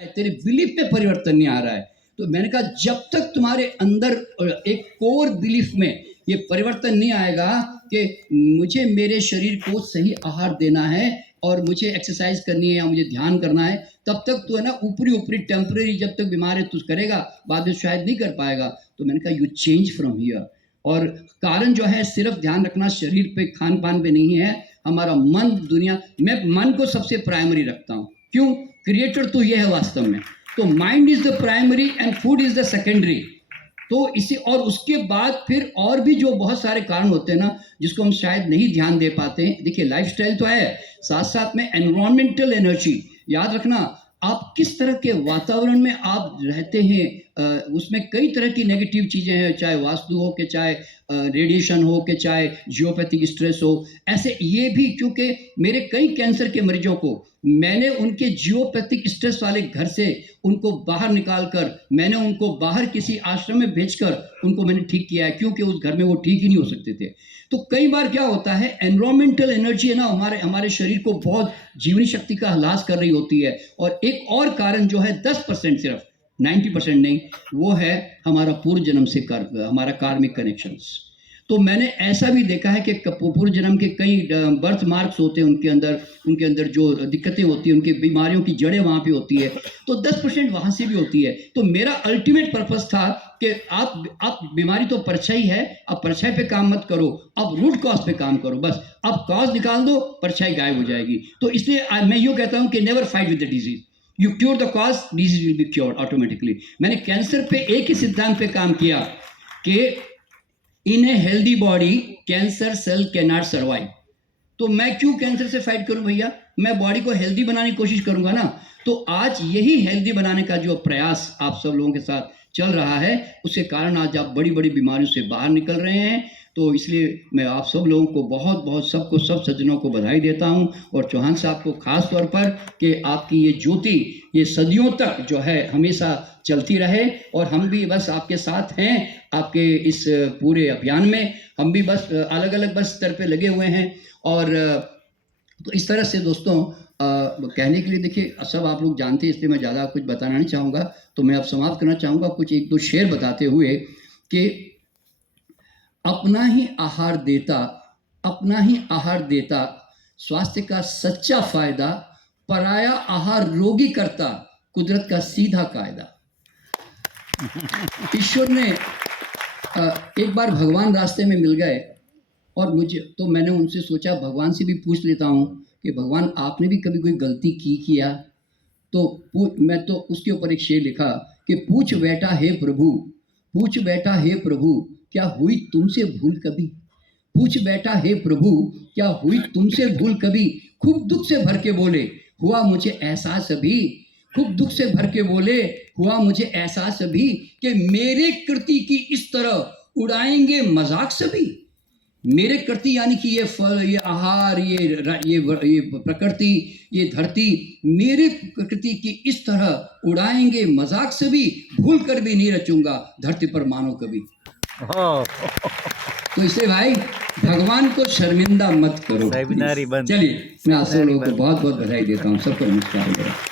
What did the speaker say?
तेरे बिलीफ में परिवर्तन नहीं आ रहा है। तो मैंने कहा जब तक तुम्हारे अंदर एक कोर बिलीफ में ये परिवर्तन नहीं आएगा कि मुझे मेरे शरीर को सही आहार देना है और मुझे एक्सरसाइज करनी है या मुझे ध्यान करना है, तब तक तो है ना ऊपरी ऊपरी टेम्परेरी जब तक बीमार है तो करेगा, बाद में शायद नहीं कर पाएगा। तो मैंने कहा यू चेंज फ्रॉम हियर। और कारण जो है सिर्फ ध्यान रखना शरीर पे खान पान पे नहीं है, हमारा मन दुनिया। मैं मन को सबसे प्राइमरी रखता हूँ। क्यों? क्रिएटर तो ये है वास्तव में। तो mind is the primary and food is the secondary. तो इसी और उसके बाद फिर और भी जो बहुत सारे कारण होते हैं ना जिसको हम शायद नहीं ध्यान दे पाते हैं। देखिए लाइफस्टाइल तो है, साथ साथ में एनवायरमेंटल एनर्जी। याद रखना आप किस तरह के वातावरण में आप रहते हैं, उसमें कई तरह की नेगेटिव चीज़ें हैं, चाहे वास्तु हो के चाहे रेडिएशन हो के चाहे जियोपैथिक स्ट्रेस हो। ऐसे ये भी, क्योंकि मेरे कई कैंसर के मरीजों को मैंने उनके जियोपैथिक स्ट्रेस वाले घर से उनको बाहर निकाल कर मैंने उनको बाहर किसी आश्रम में भेजकर उनको मैंने ठीक किया है, क्योंकि उस घर में वो ठीक ही नहीं हो सकते थे। तो कई बार क्या होता है, एनवायरमेंटल एनर्जी है ना हमारे शरीर को बहुत जीवनी शक्ति का ह्रास कर रही होती है। और एक और कारण जो है 10% सिर्फ, 90% नहीं, वो है हमारा पूर्व जन्म से हमारा कार्मिक कनेक्शंस। तो मैंने ऐसा भी देखा है कि पूर्व जन्म के कई बर्थ मार्क्स होते हैं उनके अंदर जो दिक्कतें होती हैं, उनकी बीमारियों की जड़ें वहाँ पे होती है। तो 10% वहाँ से भी होती है। तो मेरा अल्टीमेट पर्पस था कि आप बीमारी तो परछाई है, अब परछाई पे काम मत करो, अब रूट कॉज पे काम करो। बस अब कॉज निकाल दो, परछाई गायब हो जाएगी। तो इसलिए मैं यूँ कहता हूँ कि never fight with the disease, you cure the cause, disease will be cured automatically. मैंने कैंसर पे एक ही सिद्धांत पे काम किया कि in a healthy body cancer cell can not survive. तो मैं क्यों कैंसर से फाइट करूं भैया, मैं बॉडी को हेल्दी बनाने की कोशिश करूंगा ना। तो आज यही हेल्दी बनाने का जो प्रयास आप सब लोगों के साथ चल रहा है, उसके कारण आज आप बड़ी बड़ी बीमारियों से बाहर निकल रहे हैं। तो इसलिए मैं आप सब लोगों को बहुत बहुत सबको, सब सज्जनों को बधाई देता हूं, और चौहान साहब को खास तौर पर कि आपकी ये ज्योति ये सदियों तक जो है हमेशा चलती रहे। और हम भी बस आपके साथ हैं, आपके इस पूरे अभियान में हम भी बस अलग अलग बस स्तर पे लगे हुए हैं। और तो इस तरह से दोस्तों कहने के लिए देखिए सब आप लोग जानते हैं, इसलिए मैं ज़्यादा कुछ बताना नहीं चाहूँगा। तो मैं अब समाप्त करना चाहूँगा कुछ एक दो शेर बताते हुए कि अपना ही आहार देता स्वास्थ्य का सच्चा फायदा, पराया आहार रोगी करता कुदरत का सीधा कायदा। ईश्वर ने एक बार भगवान रास्ते में मिल गए और मुझे तो मैंने उनसे सोचा भगवान से भी पूछ लेता हूँ कि भगवान आपने भी कभी कोई गलती किया? तो मैं तो उसके ऊपर एक शेर लिखा कि पूछ बैठा हे प्रभु क्या हुई तुमसे भूल कभी, पूछ बैठा हे प्रभु क्या हुई तुमसे भूल कभी, खूब दुख से भर के बोले हुआ मुझे एहसास अभी, खूब दुख से भर के बोले हुआ मुझे एहसास अभी कि मेरे कृति की इस तरह उड़ाएंगे मजाक सभी। मेरे कृति यानी कि ये फल, ये आहार, ये प्रकृति, ये धरती, मेरे प्रकृति की इस तरह उड़ाएंगे मजाक सभी, भूल कर भी नहीं रचूंगा धरती पर मानो कभी। तो इसलिए भाई भगवान को शर्मिंदा मत करो। चलिए मैं आप सब लोगों को बहुत बहुत बधाई देता हूँ। सबको नमस्कार।